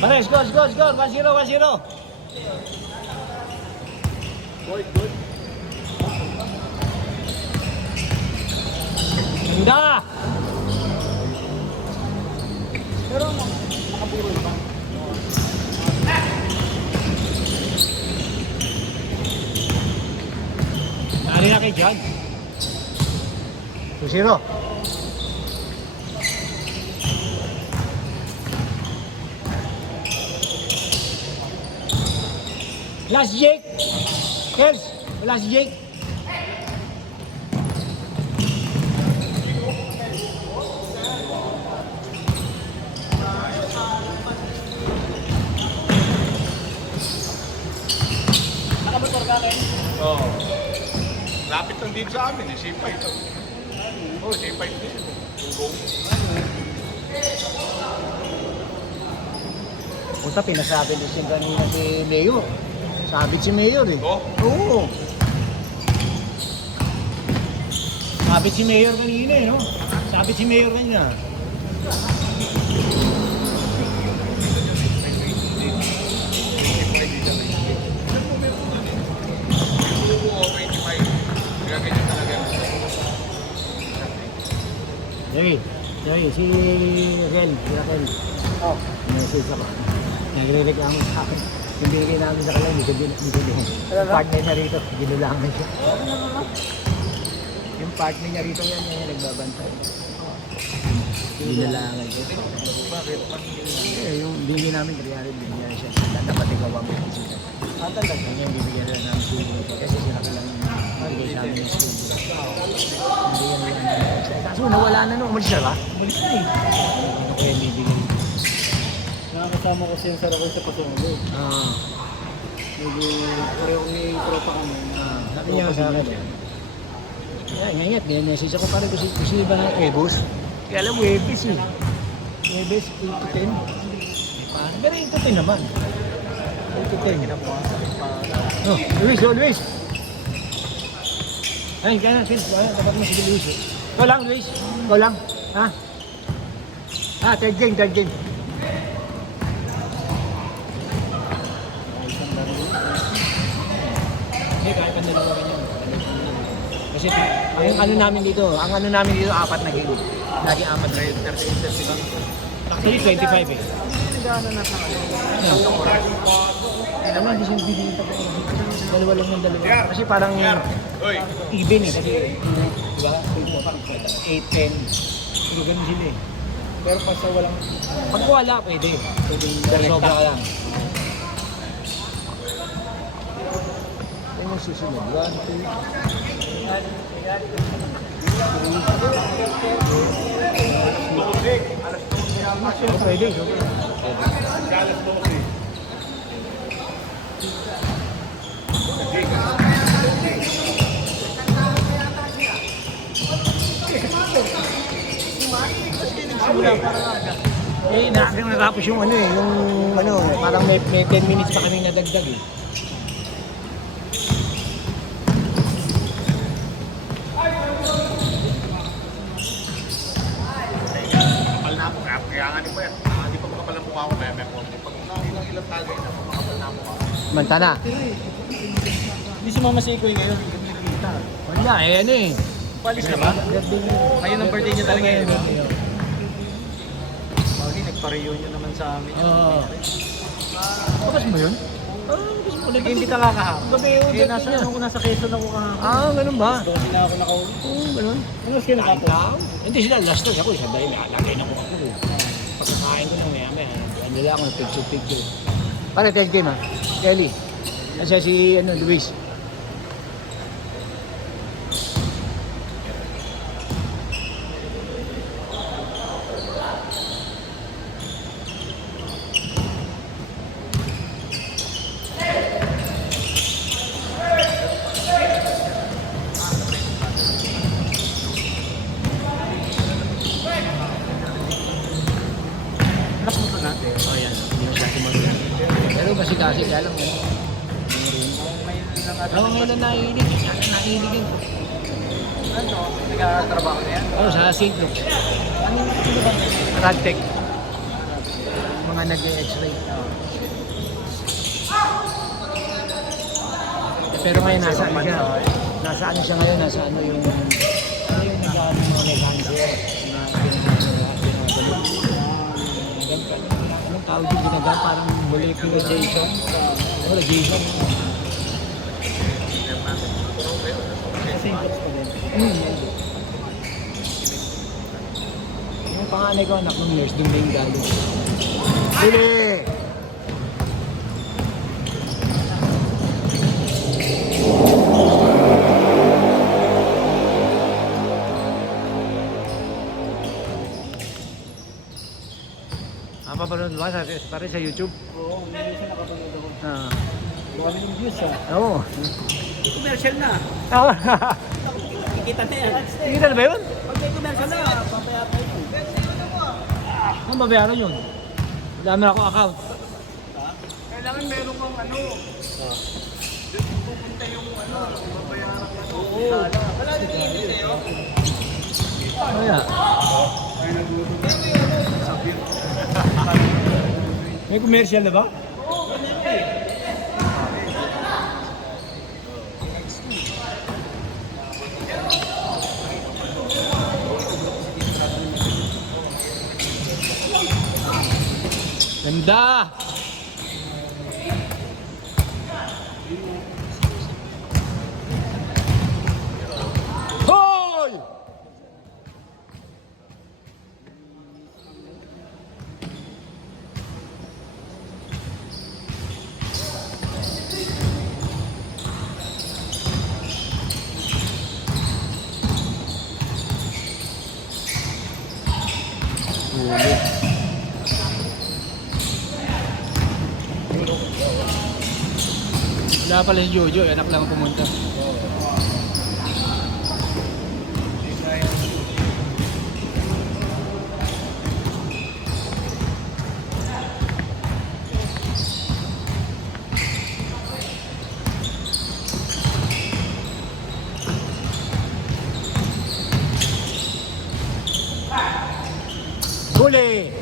Pare, score, score, score. 1-0, 1-0. Good. Ganda! Pero nakapuro ba? Nari na kay John. 2-0. Last Jake. Kels, wala si Jake. Nakamotor ka rin? Oo. Lapit lang dito sa amin, C5 ito. Oo, C5 din. Tungkong. Punta, pinasabi din siya kanina si Mayor. Sabit si Mayor eh. Oo? Oo. Sabit si Mayor kanina eh, no? Sabit si Mayor kanina. Hey, si Raquel, Oh. message ako. Nagre-reklamo sa akin. Yung binigay namin sa kanila, hindi ko Talaga? partner niya rito, ginulangan siya. Yung partner niya rito yan, yung nagbabantay. Ginulangan siya. Bakit? Eh, yung binigay namin, 300, binigyan siya. Dapat ikaw ang may isip. Talaga? Yung bibigyan na namin studio. Kasi sila ka lang bigay sa amin yung studio. Hindi yan yung kaso nawala na nung umalis na ba? Umalis na eh. Ano kaya bibigyan? Nakakasama ko siya sa Raquel sa Patungo. Medyo pareho may tropa kami. Sabi niya sa akin. Ngayat, message ako para gusto ba ng Ebos? Kaya alam mo, Ebos eh. Ebos, 8-10. Pero 8-10 naman. 8-10. Oh, Luis! Ay, kaya na, dapat mo si Luis eh. Ikaw lang, Luis. Ikaw lang. Ha? Third game. Hindi, kahit pa dalawa rin yun. Kasi ang ano namin dito, apat na game. Lagi apat na game. Actually, 25 eh. Nagano na sa Ano, hindi siya bibili pa. Dalawa lang yung dalawa. Kasi parang Uy! even eh. Kasi, di ba? 8-10. Pero ganun sila eh. Pero pa sa walang... Pag wala, pwede. Pero sobra ka lang. Ano yung susunod? 1, 2, pwede. Galas mo kasi. Eh, natapos yung ano eh, parang may 10 minutes pa kaming nadagdag eh. Kapal na ako. Kaya nga po yan. Hindi pa makapal ang mukha ko. May konti. Pag ilang tagay na, makapal na mukha ko. Mantana. Hindi sumama si Ikoy ngayon. Hindi nakita. Wala eh, ano eh. Palis na ba? Ngayon ang birthday niya talaga yun. Bakit nagpa-reunion naman sa amin. Oo. Bukas mo yun? Bukas mo. Nag-imbita ka kahapon. Gabi yung Kaya nasa Quezon ako kahapon. Ganun ba? Doon na ako nakauwi. Oo, ganun. Ano mas kayo nakapon? Hindi sila last time ako, isang dahil may alagay na ko ako eh. Pagkakain ko lang maya. Ano lang ako, picture. Para third game ha? Kelly. Kasi si Luis. Anak mo to natin. Oh yan, hindi masyado marunong. Pero kasi kaya lang eh. Oo, ngayon na naiinig. Naiinig yun. Ano? Nagkatrabaho na yan? Oo, sa St. Luke. Radtech. mga nag-x-ray. Pero ngayon nasa ano siya? Nasa ano siya ngayon? Nasa ano yung nag-ano mga may cancer? Anong tawag yung ginagamit? Parang molecularization? Wala, Jason. Symptoms pa din. Yung panganay ko, anak ng nurse, doon na yung galing. Huli! Papanood ba pare sa YouTube? Oo, hindi siya nakapanood ako. Ah. Marami yung views ah. Oo. Commercial na. Kikita na yan. Kita na ba yun? Pag may commercial na, papayapa yun. Ano babayaran yun? Wala naman ako account. Kailangan meron kang ano. Pupunta yung ano, babayaran ka ano. Oo. Wala din email eh, oh. Kaya. May commercial na ba? Ganda! Hoy! Wala pala si Jojo, anak lang ang pumunta. Huli!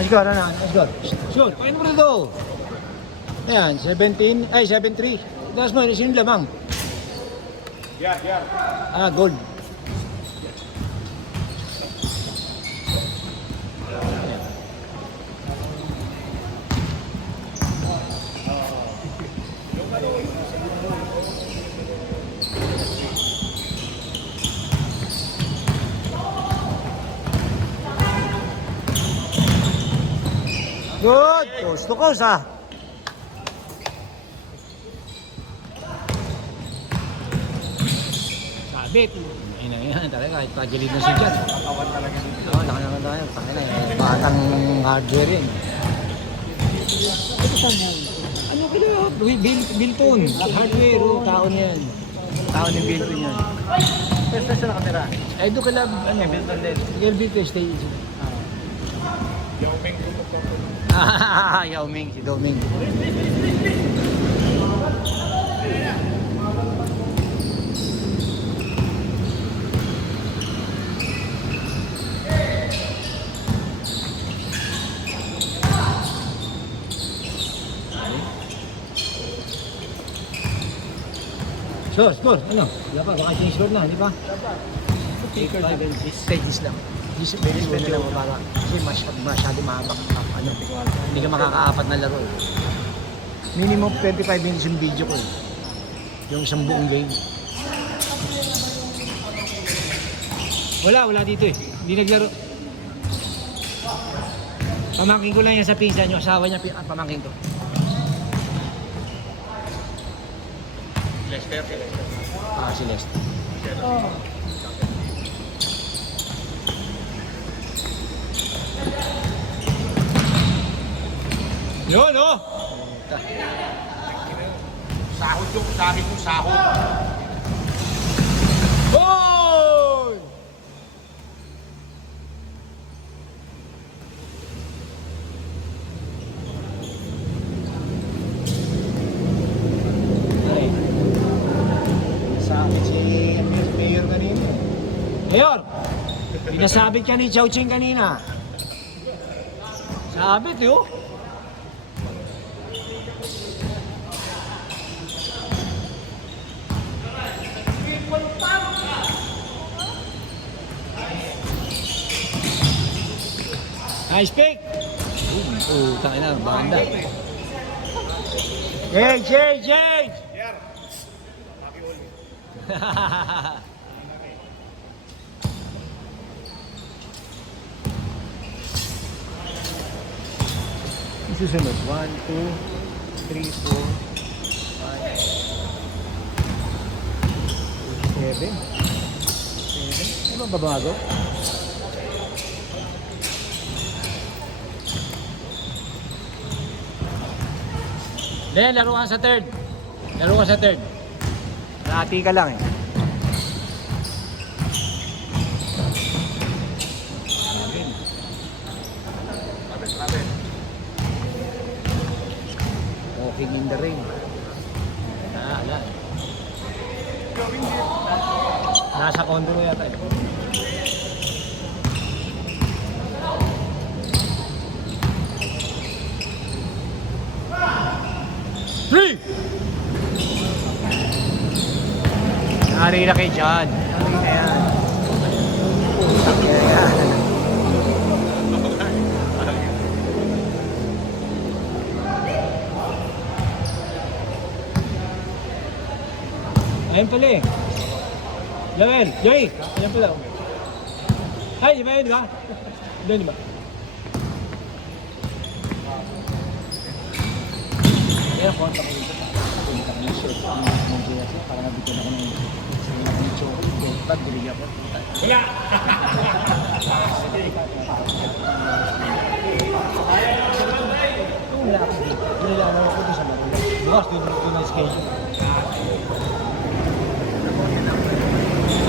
Asgard, ano? Asgard. Sure, paano mo ito? Ayan, 17, ay 7-3. Tapos mo, sino lamang? Yeah. Ah, gold. Good! Gusto ko sa. Sabit. Ayun na yan talaga. Kahit pagilid na siya dyan. Katawan talaga nito. Oo, laki naman tayo. Pangina, batang hardware yan. Ito saan yan? Ano kaya? Bilton. Hardware. Oh, taon yan. Taon yung Bilton yan. First na siya nakatira. Eh, doon kala, ano? Bilton din. Sige, Bilton station. Yung Meng Gutok ko. Ah, Yao Ming, si Doming. Score, ano? Wala pa, baka change score na, di ba? Taker na din. Stages lang. Bilis mo lang para kasi masyado mahaba. Ano, hindi ka makakaapat na laro. Minimum 25 minutes yung video ko. Yung isang buong game. Wala dito eh. Hindi naglaro. Pamangkin ko lang yan sa pinsan yung asawa niya, pamangkin ko. Lester. Ah, si Lester. Yun, oh! Sahod yung sa akin yung sahod. Boy! Ay. Mayor, pinasabit ka ni Chow Ching kanina. Sabit yun. Nice pick! Tangin na, banda. Change! Yer! Maki uli. Susunod. 1, 2, 3, 4, 5, 7. 7? Ano ba babago? Then, laro ka sa third. Laro ka sa third. Nati ka lang eh. Labit. Walking in the rain. Ala. Nasa condo mo yata eh. Three! Nari na kay John. Nari na yan. Putang na yan. Ayun pala eh. Joel, Joey, ayun pala. Ay, di ba yun, di ba? Doon, di ba? Kaya kontak ko dito. Punta ko ng shirt. Ng GS. Para nabigyan ako ng nicho. Pag binigyan ko. Kaya! Wala ako dito. Nilalaman ako dito sa laro. Bukas, doon na schedule.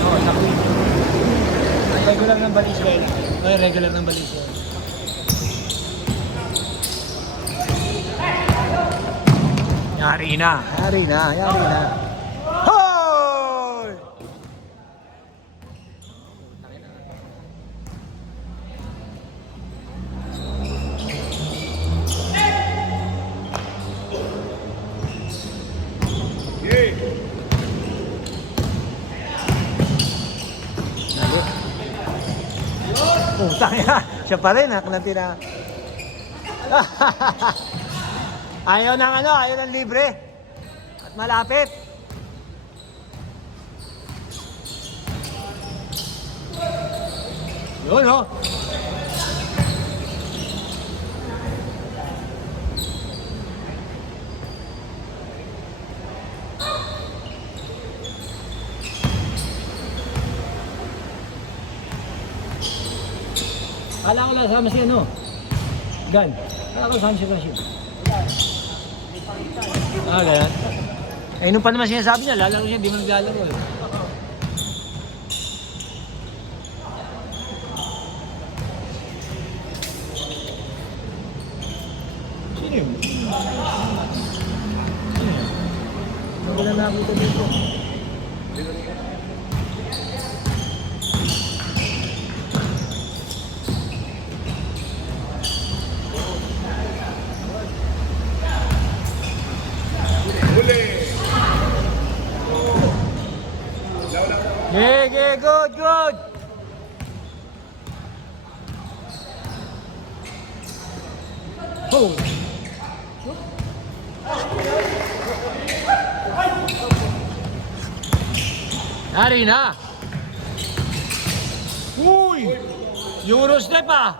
Oo, sakto yun. Ang regular ng Valenzuela. Ay, regular ng Valenzuela. Yari na. Hoy! Yay! Putang ina. Siya pa rin, natira. Ayaw ng libre. At malapit. Yun, oh. Kala ko lang sama si ano? Gan. Kala ko sama si Rashid. Ganyan. Eh, nung pa naman sinasabi niya, lalaro siya, hindi mo naglalaro eh. Sino yun? Wala na nakita dito. Yeah, good. Oh. Nari na. Uy! Eurostep ah!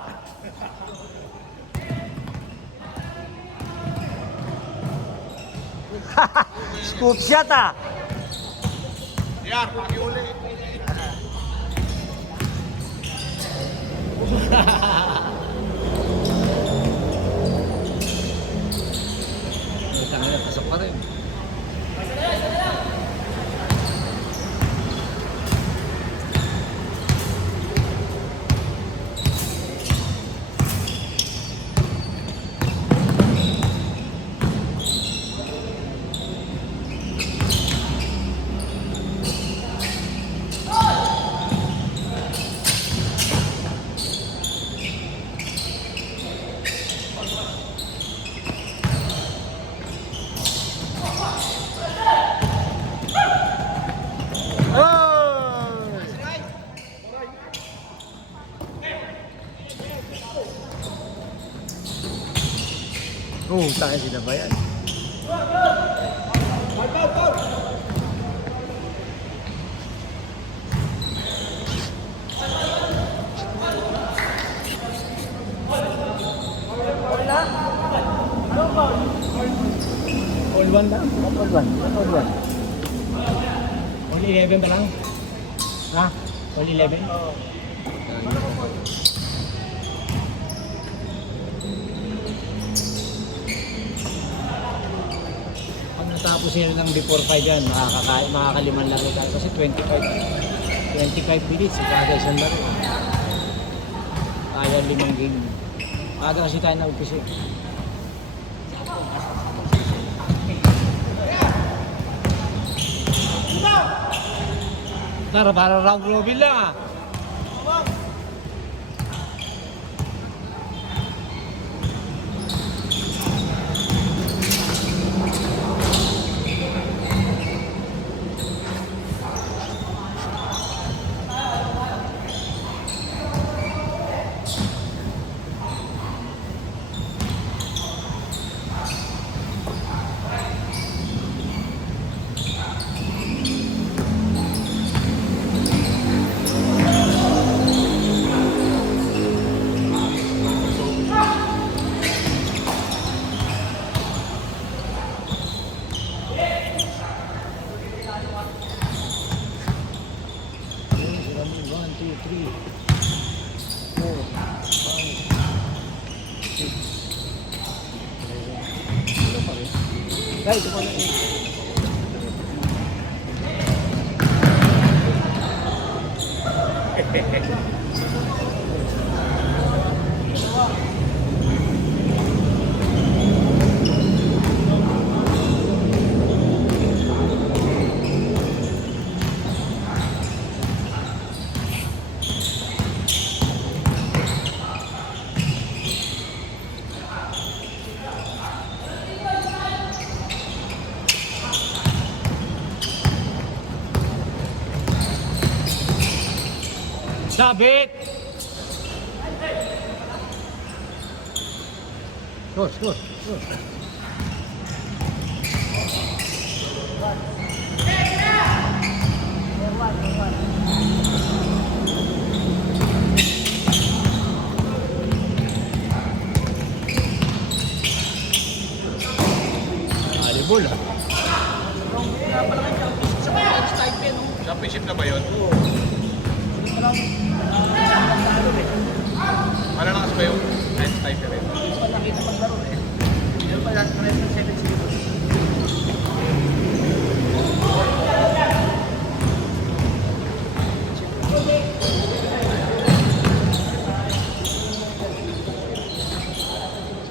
Scoop shot ah! Yer! Maki uli. Tangina, pasok pa rin. Tayo sila ba yan? All one lang? All one. All one. All 11 ba lang? Ha? All 11? Pag natapos nila ng before 5 yan, makakaliman lang tayo kasi 25 minutes, kada isang laro. Kaya 5 game. Kada kasi tayo na-umpisa. Para round robin lang ah. Guys, ito na sabit! Score. Volleyball ah. Championship na ba yun? Ano na kasi ba yung next time na rin? Malaki na maglaro eh. Yun pa lang, 7 seconds.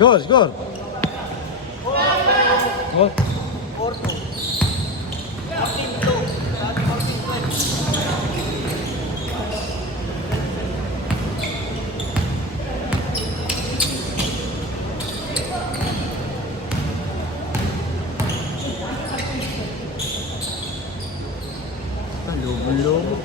Score. Oh. Lobo.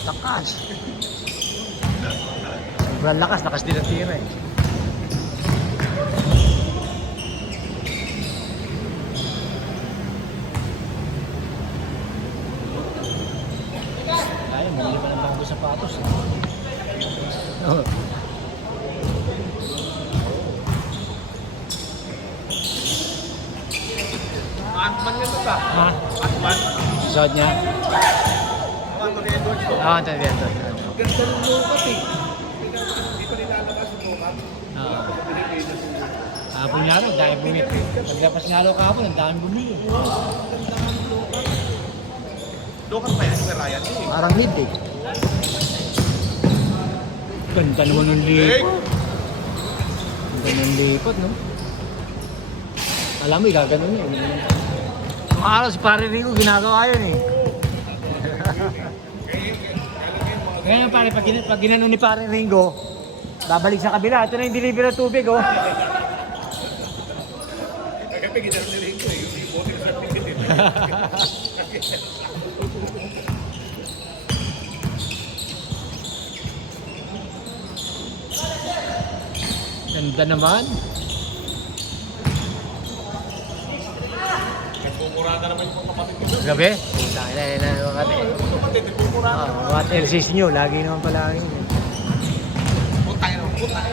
Lakas. Sobrang lakas din ang tira eh. Ayun, bumili pa ng bago sapatos eh. Oh. Ant-Man nito ba? Ha? Ant-Man? Suot niya? Anthony Edwards ko. Oo, ito. Ganda ng lukat eh. Hindi pa nilalabas yung lukat. Oo. Sa Pilipinas. Kahapon nga rin, dahil bumili. Pagdapas nga rin kahapon, ang dami bumili. Lukat pa yan, kay Ryan. Parang hid eh. Ganda naman ng lipat. Ganda ng lipat, no? Alam mo, gaganon yun. Ang araw si Pare Rico, ginagawa yun eh. Kaya pare, pag ginano ni Pare Ringo, Babalik sa kabila. Ito na yung delivery ng tubig, oh. Kaya pagkita nila ito eh. Yung voting certificate. Ganda naman. Nagpupurada naman yung kapatid ko. Gabi? Puta, ina kapatid. Kapatid, nagpupurada naman. What exercise nyo? Lagi naman pala yun. Putang ina, putang.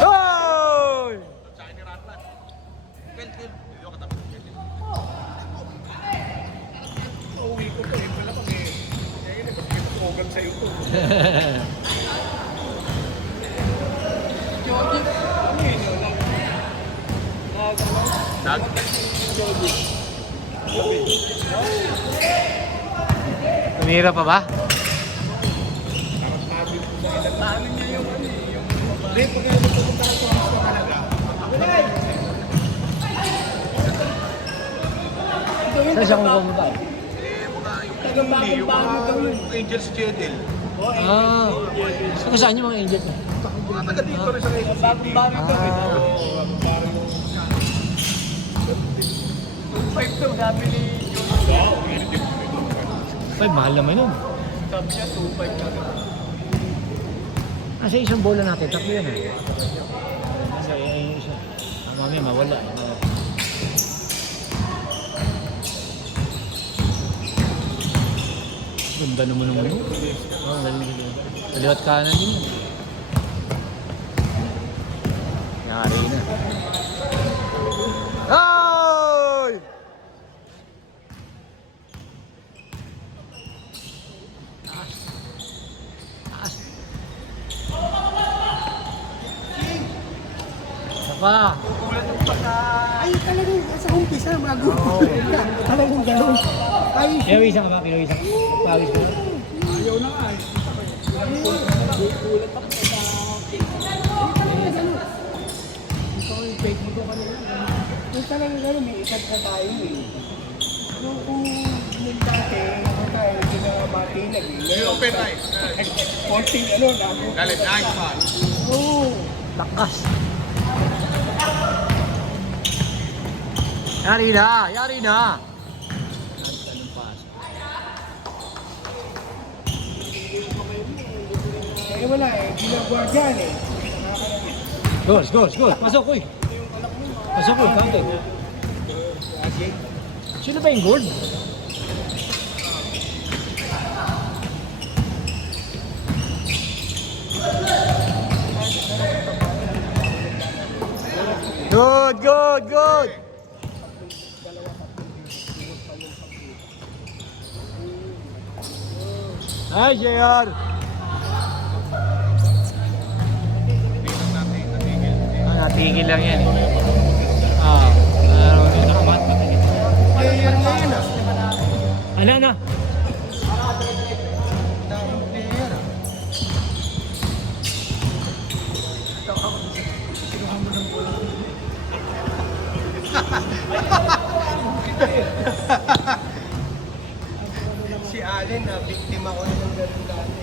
Hoy! Sa akin ni Ratman. Kel. Hindi ako katabi. Uuwi ko to eh. Wala pag eh. Kaya yun eh. Ba't kinukugan sa'yo to? Nag? Tumira pa ba? Taanin niya yung ano eh. Yung... Hindi, pag pupunta ko sa gusto talaga. Ako na eh. Saan siya kung bumaba? Hindi, yung mga Angels Jedel. Ah. Kung saan yung mga angel? Mga taga dito rin sa Quezon City. Bagong Ah. Ay, mahal naman yun. Sabi niya, 2.5 na. Kasi isang bola natin, tatlo yan eh. Kasi yung isa. Mamaya mawala eh. Ganda naman naman yun. Oo, galing. Kaliwat kanan yun. Nari na. Hoy! Taas. Taas. Isa pa. Ay, talagang sa umpisa, bago. Talagang gano'n. Ay, Pinawisan ka ba? Pinawisan ka? Pawis ka? Ayaw na nga eh. yung talagang gano'n, may ikat na tayo eh. Kung yung dati, ano tayo, hindi na matinag eh. May open eyes. Konting ano, nago. Galit, nice man. Oo. Lakas. Yari na! Yari na! Eh wala eh, ginagawa dyan eh. Goals, goals, goals! Pasok, uy! Pasok, uy! Counted. Sino ba yung goal? Good, good, good! Ay, JR! Natigil lang yan. Ah, nakamat. Player na yun ah. Ano na? Daming player ah. Si Allen na biktima ko ng ganun dati.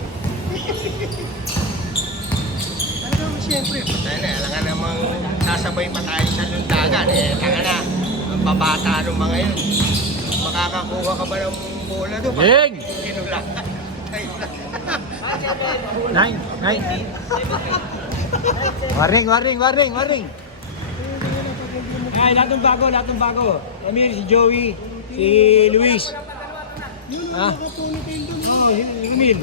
Ano siyempre, patay na, alangan namang sasabay pa tayo sa lundagan. Eh, tanga na, ang babata ng mga yun. Makakakuha ka ba ng bola doon? Leg! Kinula. Nine, nine. Warning, warning, warning, warning. Ay, lahat ng bago, lahat ng bago. Kami si Joey, si Luis. Ha? Oo, si Ramil.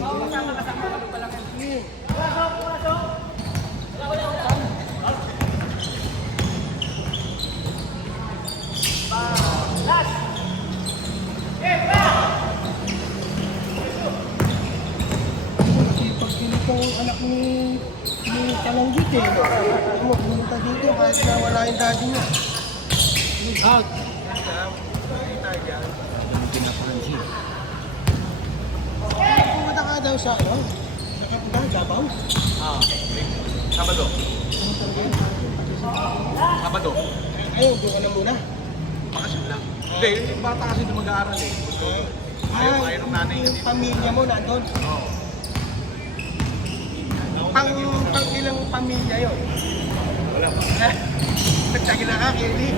Kasi pag ganito ang anak ni Talanggit eh. Ano mo, pumunta dito kahit na wala yung daddy niya. Out. Pumunta ka daw sa ano? Sa Kapital, Davao? Sabado. Sabado. Ayun, doon ka na muna. Bakasyon lang. Hindi, yung bata kasi na mag-aaral eh. Ayaw ng nanay niya Yung dito. pamilya mo nandun. Oo. Pang ilang pamilya yun. Wala pa. Nagtagila ka, Kelly.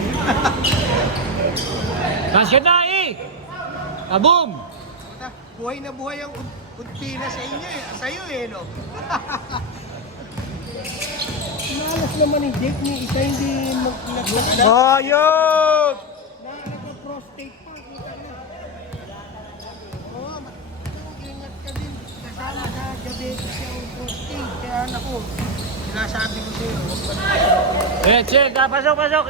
Nasyan na eh! Kabum! Buhay na buhay ang Udpina sa inyo eh. Sa'yo eh, no? Malas naman ni Jake ni isa hindi nagkakala. Ayun! Naka-prostate pa. Kita niyo. Oo, ingat ka din. Kasama sa diabetes yung prostate. Kaya naku, sinasabi ko sa'yo. Eh, check! Pasok!